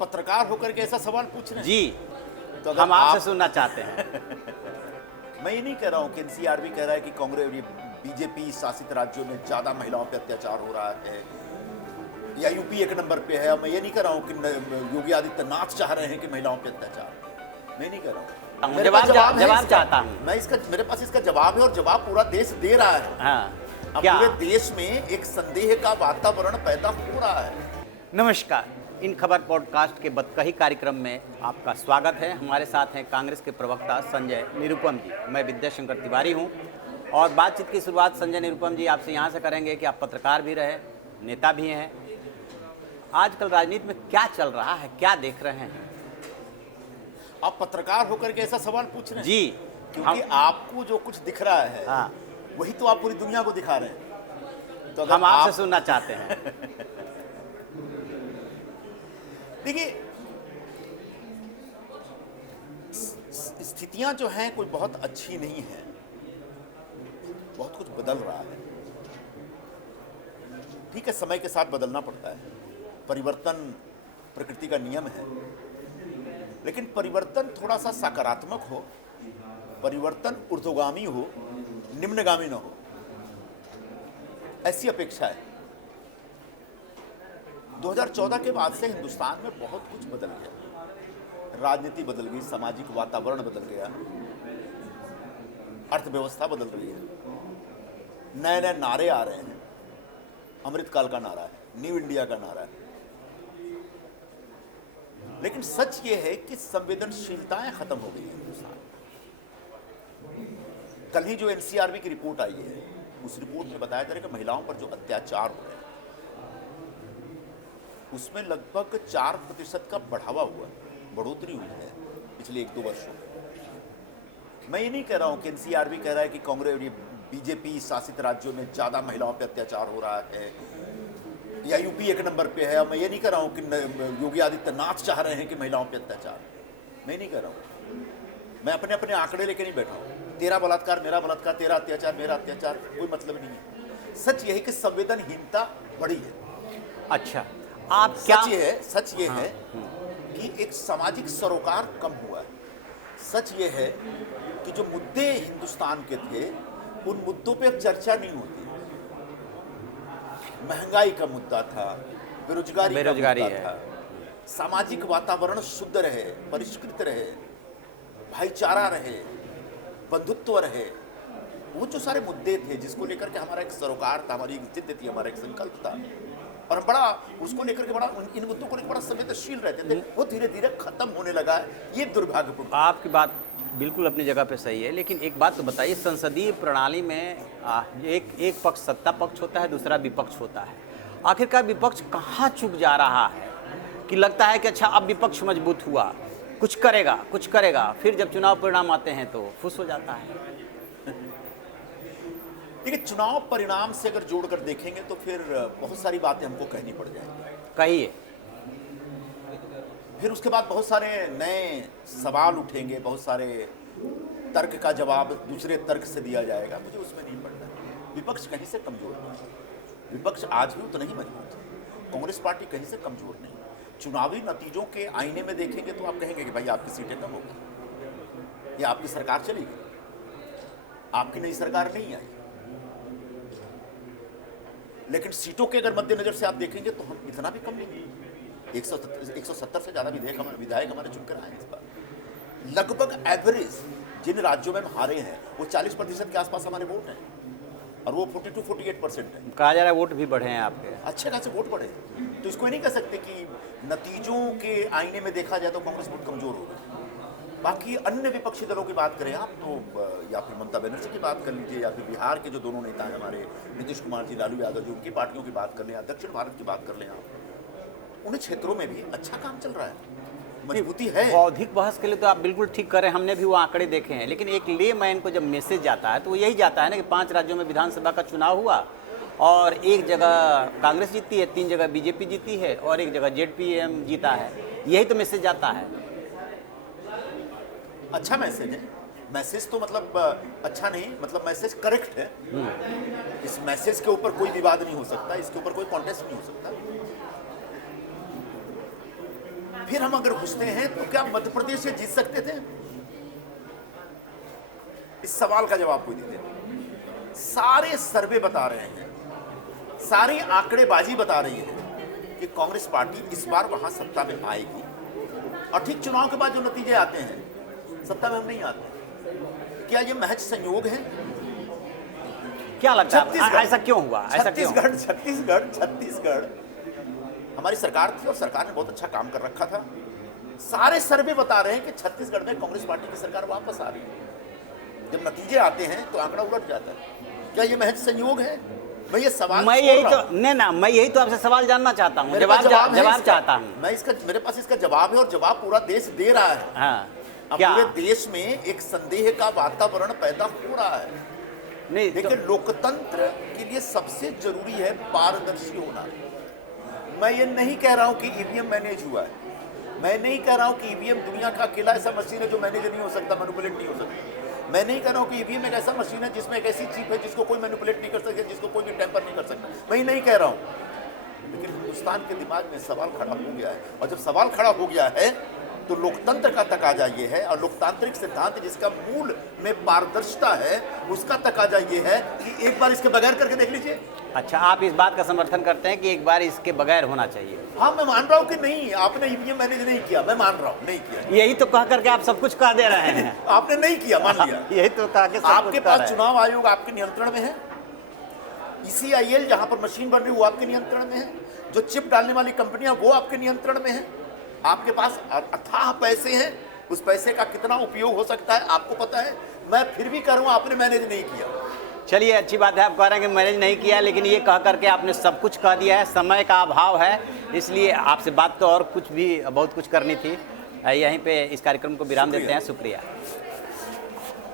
पत्रकार होकर के ऐसा सवाल पूछ रहे हैं? जी, तो अगर हम आपसे सुनना चाहते हैं। मैं ये नहीं कह रहा हूँ कि एनसीआर भी कह रहा है कि कांग्रेस बीजेपी शासित राज्यों में ज्यादा महिलाओं पे अत्याचार हो रहा है या यूपी एक नंबर पे है। मैं ये नहीं कह रहा हूँ कि योगी आदित्यनाथ चाह रहे हैं कि महिलाओं पे अत्याचार। मैं नहीं कह रहा हूँ। मेरे पास जवाब है इसका। चाहता हूँ मैं इसका, मेरे पास इसका जवाब है और जवाब पूरा देश दे रहा है। हाँ, अब क्या? पूरे देश में एक संदेह का वातावरण पैदा हो रहा है। नमस्कार, इन खबर पॉडकास्ट के बतकही कार्यक्रम में आपका स्वागत है। हमारे साथ हैं कांग्रेस के प्रवक्ता संजय निरुपम जी। मैं विद्याशंकर तिवारी हूं और बातचीत की शुरुआत संजय निरुपम जी आपसे यहां से करेंगे कि आप पत्रकार भी रहे, नेता भी हैं। आजकल राजनीति में क्या चल रहा है, क्या देख रहे हैं? आप पत्रकार होकर के ऐसा सवाल पूछ रहे हैं? जी, क्योंकि आपको जो कुछ दिख रहा है, हाँ, वही तो आप पूरी दुनिया को दिखा रहे हैं। तो अगर हम आपसे सुनना चाहते हैं। देखिए, स्थितियां जो हैं कोई बहुत अच्छी नहीं है। बहुत कुछ बदल रहा है। ठीक है, समय के साथ बदलना पड़ता है। परिवर्तन प्रकृति का नियम है, लेकिन परिवर्तन थोड़ा सा सकारात्मक हो, परिवर्तन ऊर्ध्वगामी हो, निम्नगामी न हो, ऐसी अपेक्षा है। 2014 के बाद से हिंदुस्तान में बहुत कुछ बदल गया। राजनीति बदल गई, सामाजिक वातावरण बदल गया, अर्थव्यवस्था बदल रही है, नए नए नारे आ रहे हैं। अमृतकाल का नारा है, न्यू इंडिया का नारा है। लेकिन सच ये है कि संवेदनशीलताएं खत्म हो गई है हिंदुस्तान। कल ही जो एनसीआरबी की रिपोर्ट आई है, उस रिपोर्ट में बताया जा रहा है कि महिलाओं पर जो अत्याचार हो रहे हैं उसमें लगभग 4% का बढ़ोतरी हुई है पिछले 1-2 वर्षों में। मैं ये नहीं कह रहा हूँ कि एनसीआरबी कह रहा है कि कांग्रेस बीजेपी शासित राज्यों में ज्यादा महिलाओं पर अत्याचार हो रहा है या यूपी एक नंबर पे है। मैं ये नहीं कह रहा हूँ कि योगी आदित्यनाथ चाह रहे हैं कि महिलाओं पे अत्याचार। मैं नहीं कह रहा हूँ। मैं अपने अपने आंकड़े लेके नहीं बैठा हूँ। तेरा बलात्कार मेरा बलात्कार, तेरा अत्याचार मेरा अत्याचार, कोई मतलब नहीं है। सच ये है कि संवेदनहीनता बढ़ी है। अच्छा, आप क्या? सच ये है कि एक सामाजिक सरोकार कम हुआ है। सच ये है कि जो मुद्दे हिंदुस्तान के थे, उन मुद्दों पे अब चर्चा नहीं होती। महंगाई का मुद्दा था, बेरोजगारी का मुद्दा था, सामाजिक वातावरण शुद्ध रहे, परिष्कृत रहे, भाईचारा रहे, बंधुत्व रहे, वो जो सारे मुद्दे थे जिसको लेकर के हमारा एक सरोकार था, हमारी एक जिद्द थी, हमारा एक संकल्प था, और हम बड़ा उसको लेकर के बड़ा इन मुद्दों को लेकर बड़ा संवेदनशील रहते थे, वो धीरे धीरे खत्म होने लगा है। ये दुर्भाग्यपूर्ण। आपकी बात बिल्कुल अपनी जगह पे सही है, लेकिन एक बात तो बताइए, संसदीय प्रणाली में एक पक्ष सत्ता पक्ष होता है, दूसरा विपक्ष होता है। आखिरकार विपक्ष कहाँ चूक जा रहा है कि लगता है कि अच्छा अब विपक्ष मजबूत हुआ, कुछ करेगा, फिर जब चुनाव परिणाम आते हैं तो फुस हो जाता है। देखिए, चुनाव परिणाम से अगर जोड़कर देखेंगे तो फिर बहुत सारी बातें हमको कहनी पड़ जाएंगी। कहिए। फिर उसके बाद बहुत सारे नए सवाल उठेंगे, बहुत सारे तर्क का जवाब दूसरे तर्क से दिया जाएगा। मुझे उसमें नहीं पड़ना। विपक्ष कहीं से कमजोर नहीं, विपक्ष आज भी उतना ही मजबूत है। कांग्रेस पार्टी कहीं से कमजोर नहीं। चुनावी नतीजों के आईने में देखेंगे तो आप कहेंगे कि भाई आपकी सीटें कम हो गई या आपकी सरकार चली गई, आपकी नई सरकार नहीं आई। लेकिन सीटों के अगर मद्देनजर से आप देखेंगे तो हम इतना भी कम नहीं है। 170 से ज्यादा विधायक हमारे चुनकर आए इस बार। लगभग एवरेज जिन राज्यों में हम हारे हैं वो 40% के आसपास हमारे वोट हैं, और वो 42-48% है। कहा जा रहा है वोट भी बढ़े हैं आपके। अच्छे खासे वोट बढ़े। तो इसको नहीं कह सकते कि नतीजों के आईने में देखा जाए तो कांग्रेस बहुत कमजोर हो गई। बाकी अन्य विपक्षी दलों की बात करें आप तो या फिर ममता बनर्जी की बात कर लीजिए, या फिर बिहार के जो दोनों नेता हैं हमारे, नीतीश कुमार जी, लालू यादव जी, उनकी पार्टियों की बात कर लें, या दक्षिण भारत की बात कर लें आप, उन क्षेत्रों में भी अच्छा काम चल रहा है, मजबूती है। बौद्धिक बहस के लिए तो आप बिल्कुल ठीक कर रहे हैं, हमने भी वो आंकड़े देखे हैं। लेकिन एक ले मैन को जब मैसेज जाता है तो वो यही जाता है ना कि 5 राज्यों में विधानसभा का चुनाव हुआ और एक जगह कांग्रेस जीती है, 3 जगह बीजेपी जीती है और एक जगह जेडपीएम जीता है। यही तो मैसेज जाता है। अच्छा मैसेज है। मैसेज तो मतलब अच्छा नहीं, मतलब मैसेज करेक्ट है। इस मैसेज के ऊपर कोई विवाद नहीं हो सकता, इसके ऊपर कोई कॉन्टेस्ट नहीं हो सकता। फिर हम अगर घुसते हैं तो क्या मध्य प्रदेश से जीत सकते थे? इस सवाल का जवाब कोई नहीं देता। सारे सर्वे बता रहे हैं, सारी आंकड़ेबाजी बता रही है कि कांग्रेस पार्टी इस बार वहां सत्ता में आएगी, और ठीक चुनाव के बाद जो नतीजे आते हैं सत्ता में हम नहीं आते। क्या ये महज संयोग है? क्या लगता है ऐसा क्यों हुआ? ऐसा क्यों? छत्तीसगढ़ हमारी सरकार थी और सरकार ने बहुत अच्छा काम कर रखा था। सारे सर्वे बता रहे हैं कि छत्तीसगढ़ में कांग्रेस पार्टी की सरकार वापस आ रही है। जब नतीजे आते हैं तो आंकड़ा उलट जाता है। क्या ये महज संयोग है? मैं ये सवाल मैं यही तो आपसे सवाल जानना चाहता हूँ, जवाब चाहता हूँ मैं इसका, मेरे पास इसका जवाब है और जवाब पूरा देश दे रहा है। हाँ, क्या पूरे देश में एक संदेह का वातावरण पैदा हो रहा है? नहीं देखिए, लोकतंत्र के लिए सबसे जरूरी है पारदर्शी होना। मैं ये नहीं कह रहा हूं कि ईवीएम मैनेज हुआ है, मैं नहीं कह रहा हूं कि ईवीएम दुनिया का अकेला ऐसा मशीन है जो मैनेज नहीं हो सकता, मैनिपुलेट नहीं हो सकता। मैं नहीं कह रहा हूं कि ईवीएम एक ऐसा मशीन है जिसमें एक ऐसी चिप है जिसको कोई मैनिपुलेट नहीं कर सकता, जिसको कोई भी टेम्पर नहीं कर सकता। मैं ये नहीं कह रहा हूं, लेकिन हिंदुस्तान के दिमाग में सवाल खड़ा हो गया है, और जब सवाल खड़ा हो गया है तो लोकतंत्र का तकाजा ये है, और लोकतांत्रिक सिद्धांत जिसका मूल में पारदर्शिता है उसका तकाजा ये है कि एक बार इसके बगैर करके देख लीजिए। अच्छा, आप इस बात का समर्थन करते हैं कि एक बार इसके बगैर होना चाहिए? हाँ, मैं मान रहा हूँ कि नहीं, आपने ईवीएम मैनेज नहीं किया, मैं मान रहा हूँ नहीं किया। यही तो कह करके आप सब कुछ कह दे रहे हैं। आपने नहीं किया, मान लिया। यही तो कहा कि आपके पास चुनाव आयोग आपके नियंत्रण में है, ECIL जहां पर मशीन बन रही है वो आपके नियंत्रण में है, जो चिप डालने वाली कंपनियां वो आपके नियंत्रण में है, आपके पास अथाह पैसे हैं, उस पैसे का कितना उपयोग हो सकता है आपको पता है। मैं फिर भी कह रहा हूं आपने मैनेज नहीं किया। चलिए, अच्छी बात है, आप कह रहे हैं कि मैनेज नहीं किया, लेकिन ये कह करके आपने सब कुछ कह दिया है। समय का अभाव है, इसलिए आपसे बात तो और कुछ भी बहुत कुछ करनी थी। यहीं पे इस कार्यक्रम को विराम देते हैं। शुक्रिया।